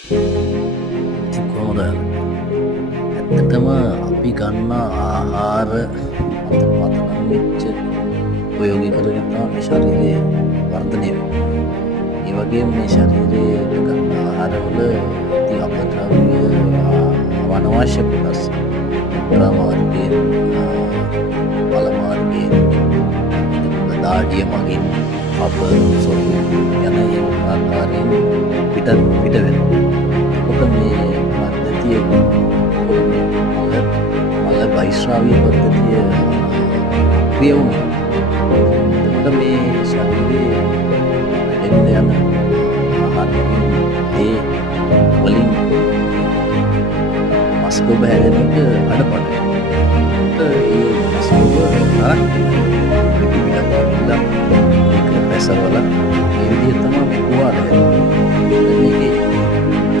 ඉතින් කොහොමද ඇත්තටම අපි ගන්න ආහාර මත පදනම් වෙච්ච උපයෝගී කරගෙන තමයි මේ ශරීරය වර්ධනය වෙන්නේ. ඒ වගේම මේ ශරීරයට ගන්න ආහාරවල ඉතින් අපද්‍රව්‍ය අනවශ්‍ය කොටස් ප්‍රාමාර්ගයෙන් මල මාර්ගයෙන් දාඩිය මගින් අප සොටු යන ඒ ආකාරයෙන් පිට වෙනවා. එතකොට මේ පද්ධතිය මල බහිස්රාවීය පද්ධතිය ක්‍රිය වුණා. එතකොට මේ ශරීරයේ වැඩෙන්න යන ආහාර ඒ වලින් මස්කෝබ හැදෙන එක අඩපණ. ඒ මස්කෝබ නරක් පිටිපිට ගිහිල්ලා ඒක පැසවල ඒ විදිහ තමයි මේ කුවාල හැදෙන්නේ.